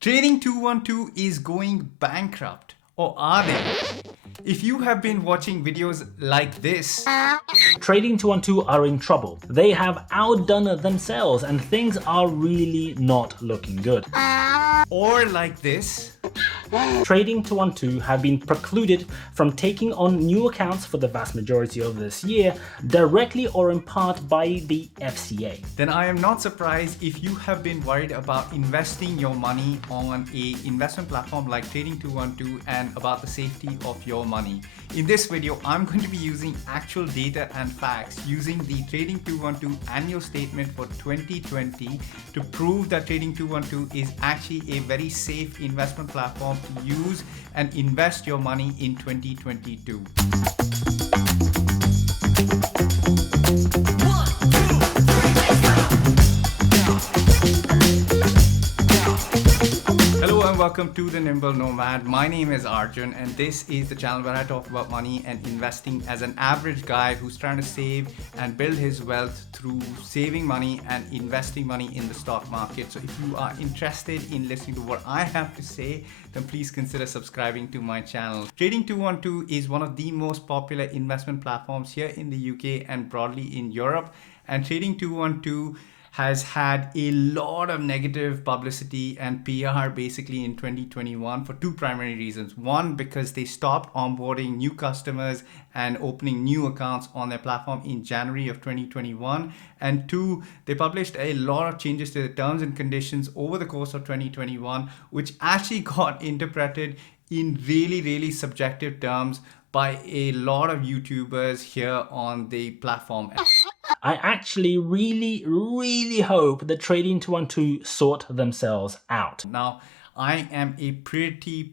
Trading 212 is going bankrupt, or are they? If you have been watching videos like this, Trading 212 are in trouble. They have outdone themselves and things are really not looking good. or like this, Trading 212 have been precluded from taking on new accounts for the vast majority of this year, directly or in part by the FCA. then I am not surprised if you have been worried about investing your money on a investment platform like Trading 212 and about the safety of your money. In this video, I'm going to be using actual data and facts using the Trading 212 annual statement for 2020 to prove that Trading 212 is actually a very safe investment platform to use and invest your money in 2022. Hello and welcome to the Nimble Nomad. My name is Arjun and this is the channel where I talk about money and investing as an average guy who's trying to save and build his wealth through saving money and investing money in the stock market. So if you are interested in listening to what I have to say, then please consider subscribing to my channel. Trading 212 is one of the most popular investment platforms here in the UK and broadly in Europe. And Trading 212 has had a lot of negative publicity and PR basically in 2021 for two primary reasons. One, because they stopped onboarding new customers and opening new accounts on their platform in January of 2021. And two, they published a lot of changes to the terms and conditions over the course of 2021, which actually got interpreted in really subjective terms by a lot of YouTubers here on the platform. I actually really hope that Trading 212 sort themselves out. Now, I am a pretty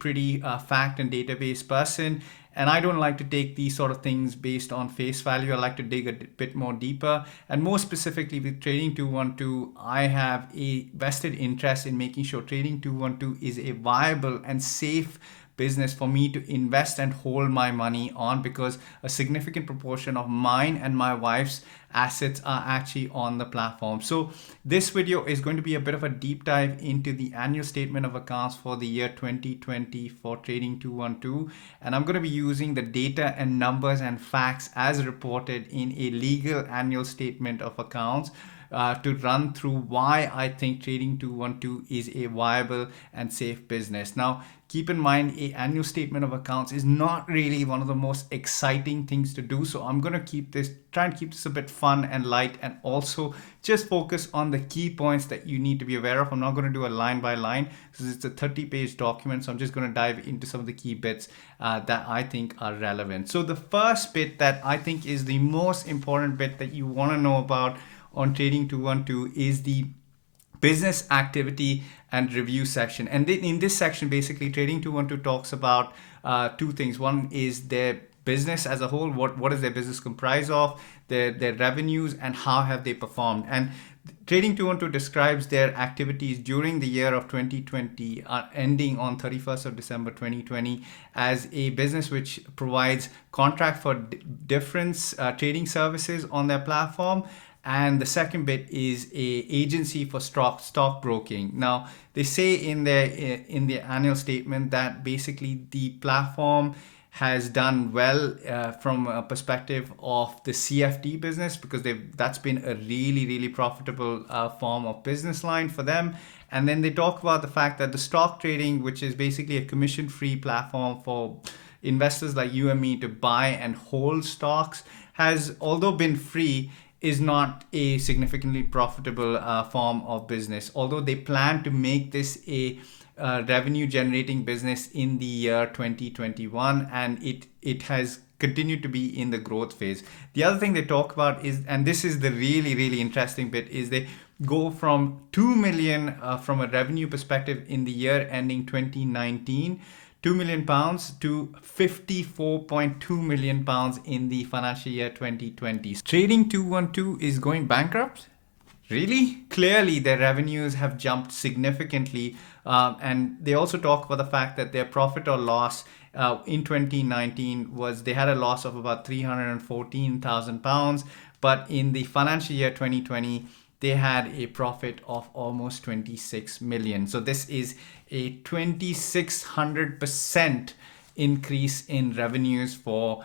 fact and database person, and I don't like to take these sort of things based on face value. I like to dig a bit more deeper, and more specifically with Trading 212, I have a vested interest in making sure Trading 212 is a viable and safe business for me to invest and hold my money on, because a significant proportion of mine and my wife's assets are actually on the platform. So this video is going to be a bit of a deep dive into the annual statement of accounts for the year 2020 for Trading 212, and I'm going to be using the data and numbers and facts as reported in a legal annual statement of accounts to run through why I think Trading 212 is a viable and safe business. Now, keep in mind, a annual statement of accounts is not really one of the most exciting things to do. So I'm going to try and keep this a bit fun and light, and also just focus on the key points that you need to be aware of. I'm not going to do a line by line because it's a 30-page document. So I'm just going to dive into some of the key bits that I think are relevant. So the first bit that I think is the most important bit that you want to know about on Trading 212 is the business activity and review section. And then in this section, basically Trading 212 talks about two things. One is their business as a whole. What is their business comprised of, their revenues, and how have they performed. And Trading 212 describes their activities during the year of 2020, ending on 31st of December 2020, as a business which provides contract for different trading services on their platform. And the second bit is a agency for stock broking. Now, they say in the annual statement that basically the platform has done well from a perspective of the CFD business, because that's been a really profitable form of business line for them. And then they talk about the fact that the stock trading, which is basically a commission-free platform for investors like you and me to buy and hold stocks, has, although been free, is not a significantly profitable form of business, although they plan to make this a revenue generating business in the year 2021, and it has continued to be in the growth phase. The other thing they talk about is, and this is the really interesting bit, is they go from 2 million from a revenue perspective in the year ending 2019, £2 million to £54.2 million in the financial year 2020. Trading 212 is going bankrupt? Really? Clearly, their revenues have jumped significantly. And they also talk about the fact that their profit or loss in 2019 was, they had a loss of about £314,000. But in the financial year 2020, they had a profit of almost 26 million. So this is a 2600% increase in revenues for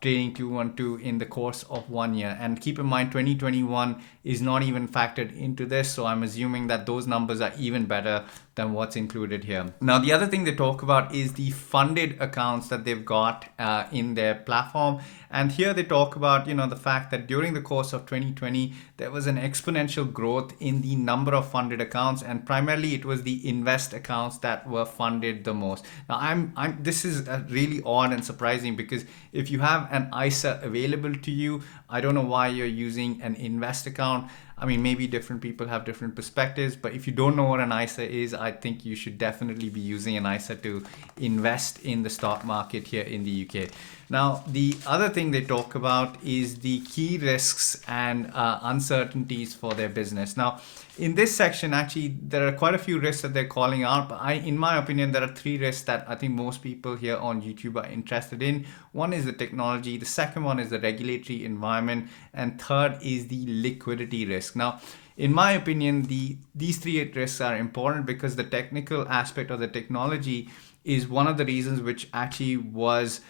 Trading 212 in the course of 1 year. And keep in mind, 2021 is not even factored into this, so I'm assuming that those numbers are even better than what's included here. Now, the other thing they talk about is the funded accounts that they've got in their platform. And here they talk about, the fact that during the course of 2020, there was an exponential growth in the number of funded accounts, and primarily it was the invest accounts that were funded the most. Now, this is really odd and surprising, because if you have an ISA available to you, I don't know why you're using an invest account. I mean, maybe different people have different perspectives, but if you don't know what an ISA is, I think you should definitely be using an ISA to invest in the stock market here in the UK. Now, the other thing they talk about is the key risks and uncertainties for their business. Now, in this section, actually, there are quite a few risks that they're calling out, but in my opinion, there are 3 risks that I think most people here on YouTube are interested in. One is the technology, the second one is the regulatory environment, and third is the liquidity risk. Now, in my opinion, these 3 risks are important, because the technical aspect of the technology is one of the reasons which actually was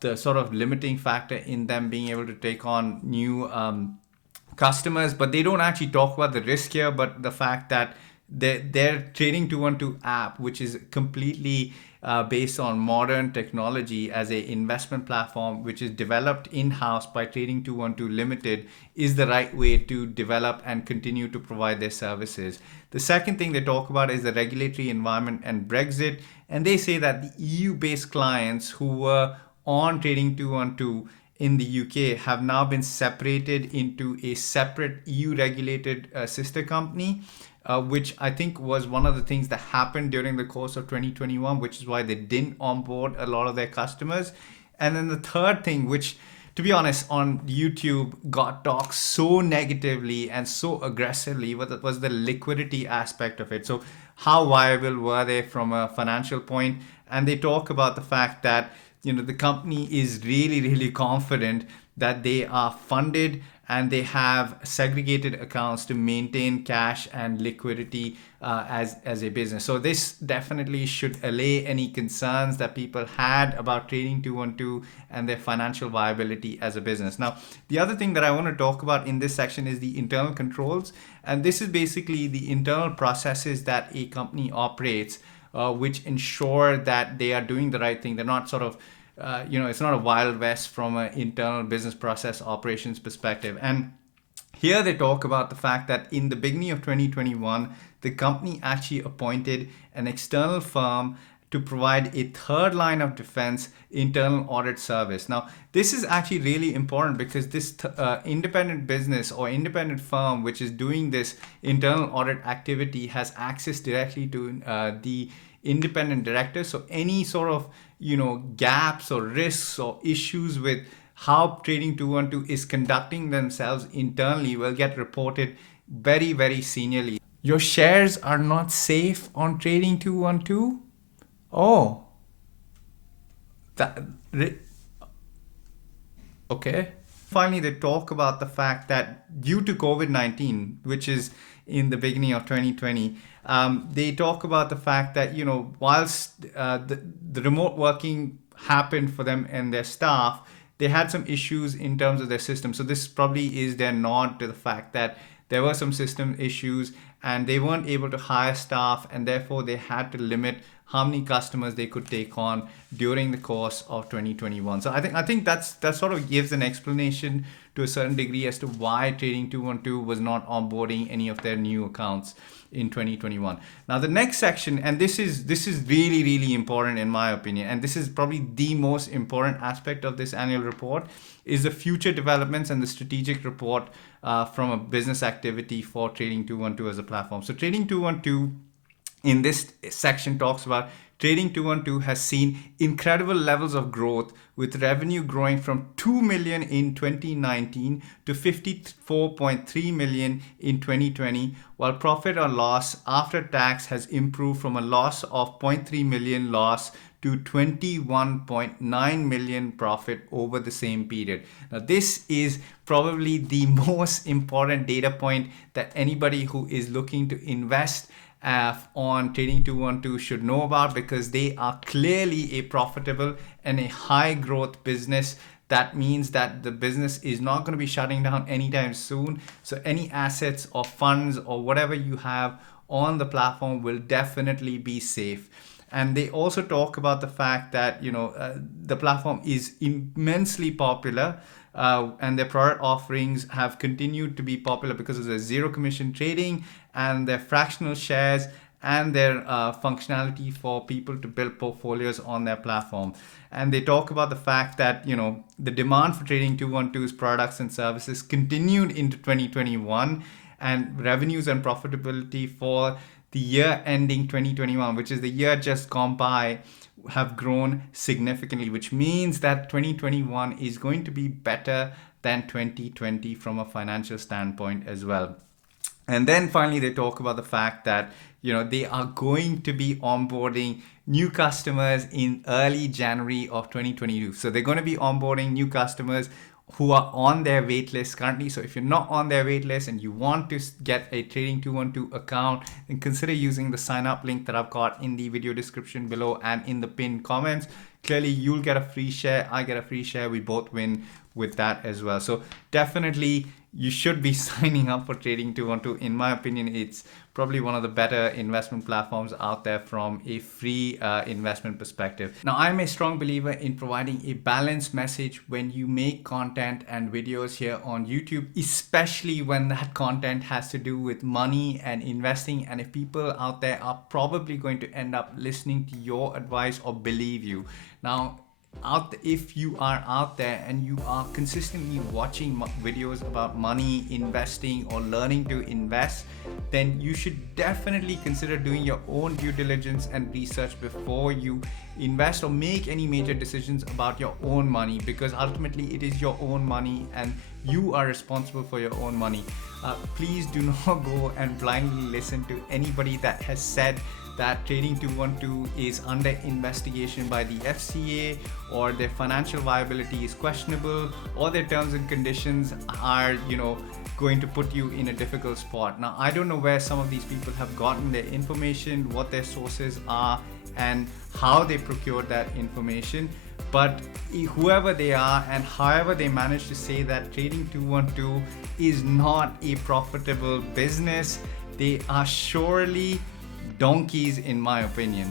the sort of limiting factor in them being able to take on new customers. But they don't actually talk about the risk here, but the fact that their Trading 212 app, which is completely based on modern technology as a investment platform, which is developed in-house by Trading 212 Limited, is the right way to develop and continue to provide their services. The second thing they talk about is the regulatory environment and Brexit. And they say that the EU-based clients who were on Trading 212 in the UK have now been separated into a separate EU regulated sister company, which I think was one of the things that happened during the course of 2021, which is why they didn't onboard a lot of their customers. And then the third thing, which, to be honest, on YouTube got talked so negatively and so aggressively, was the liquidity aspect of it. So how viable were they from a financial point? And they talk about the fact that the company is really, really confident that they are funded and they have segregated accounts to maintain cash and liquidity as a business. So this definitely should allay any concerns that people had about Trading 212 and their financial viability as a business. Now, the other thing that I want to talk about in this section is the internal controls. And this is basically the internal processes that a company operates, which ensure that they are doing the right thing. They're not sort of it's not a wild west from an internal business process operations perspective. And here they talk about the fact that in the beginning of 2021, the company actually appointed an external firm to provide a third line of defense internal audit service. Now, this is actually really important, because this independent business or independent firm which is doing this internal audit activity has access directly to the independent director. So any sort of gaps or risks or issues with how Trading 212 is conducting themselves internally will get reported very, very seniorly. Your shares are not safe on Trading 212? Oh, okay. Finally, they talk about the fact that due to COVID-19, which is in the beginning of 2020, they talk about the fact that, whilst the remote working happened for them and their staff, they had some issues in terms of their system. So this probably is their nod to the fact that there were some system issues and they weren't able to hire staff, and therefore they had to limit how many customers they could take on during the course of 2021. So I think that sort of gives an explanation to a certain degree as to why Trading 212 was not onboarding any of their new accounts in 2021. Now, the next section, and this is really, really important in my opinion, and this is probably the most important aspect of this annual report, is the future developments and the strategic report from a business activity for Trading 212 as a platform. So Trading 212 in this section talks about Trading 212 has seen incredible levels of growth, with revenue growing from 2 million in 2019 to 54.3 million in 2020, while profit or loss after tax has improved from a loss of 0.3 million loss to 21.9 million profit over the same period. Now, this is probably the most important data point that anybody who is looking to invest on Trading 212 should know about, because they are clearly a profitable and a high growth business. That means that the business is not going to be shutting down anytime soon. So any assets or funds or whatever you have on the platform will definitely be safe. And they also talk about the fact that the platform is immensely popular, and their product offerings have continued to be popular because of their zero commission trading and their fractional shares and their functionality for people to build portfolios on their platform. And they talk about the fact that the demand for Trading 212's products and services continued into 2021, and revenues and profitability for the year ending 2021, which is the year just gone by, have grown significantly, which means that 2021 is going to be better than 2020 from a financial standpoint as well. And then finally, they talk about the fact that they are going to be onboarding new customers in early January of 2022. So they're going to be onboarding new customers who are on their wait list currently. So if you're not on their wait list and you want to get a Trading 212 account, then consider using the sign up link that I've got in the video description below and in the pinned comments. Clearly, you'll get a free share. I get a free share. We both win with that as well. So definitely you should be signing up for Trading 212. In my opinion, it's probably one of the better investment platforms out there from a free investment perspective. Now, I'm a strong believer in providing a balanced message when you make content and videos here on YouTube, especially when that content has to do with money and investing. And if people out there are probably going to end up listening to your advice or believe you. Now, if you are out there and you are consistently watching videos about money, investing, or learning to invest, then you should definitely consider doing your own due diligence and research before you invest or make any major decisions about your own money, because ultimately it is your own money and you are responsible for your own money. Please do not go and blindly listen to anybody that has said that Trading 212 is under investigation by the FCA, or their financial viability is questionable, or their terms and conditions are, going to put you in a difficult spot. Now, I don't know where some of these people have gotten their information, what their sources are, and how they procured that information. But whoever they are and however they manage to say that Trading 212 is not a profitable business, they are surely donkeys in my opinion.